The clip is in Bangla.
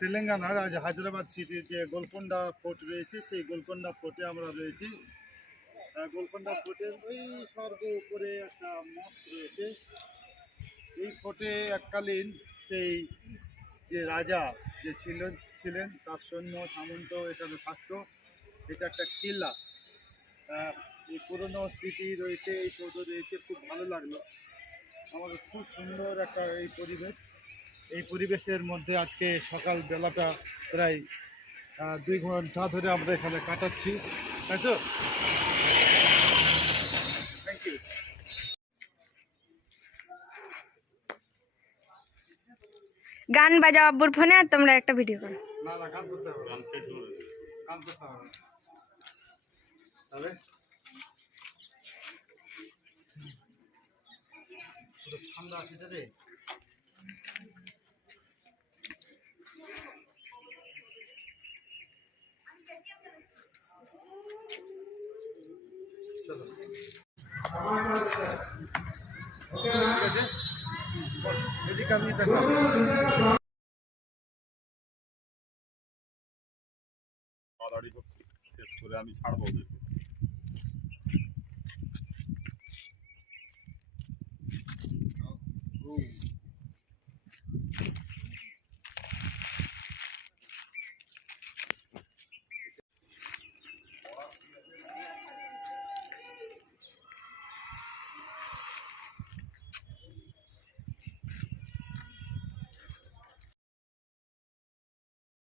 তেলেঙ্গানার আজ হায়দ্রাবাদ সিটির যে গোলকোন্ডা ফোর্ট রয়েছে, সেই গোলকোন্ডা ফোর্টে আমরা রয়েছি। গোলকোন্ডা ফোর্টের ওই স্বর্গ উপরে একটা মস্ক রয়েছে। এই ফোর্টে এককালীন সেই যে রাজা যে ছিলেন তার সৈন্য সামন্ত এখানে থাকতো। এটা একটা কিল্লা, এই পুরনো স্মৃতি রয়েছে, এই সৌধ রয়েছে। খুব ভালো লাগলো আমাদের, খুব সুন্দর একটা এই পরিবেশ। এই পরিবেশের মধ্যে আজকে সকাল বেলাটা প্রায় 2 ঘন্টা ধরে আমরা এখানে কাটাচ্ছি, তাই তো? Thank you. গান বাজাও আব্বুর ফোনে, আর তোমরা একটা ভিডিও করো। না না, গান করতে হবে, গান সেট হবে, গান করতে হবে। তবে পুরো ঠান্ডা আছে রে। চলো এদিকে আমি দেখাবো। শেষ করে আমি ছাড়বো।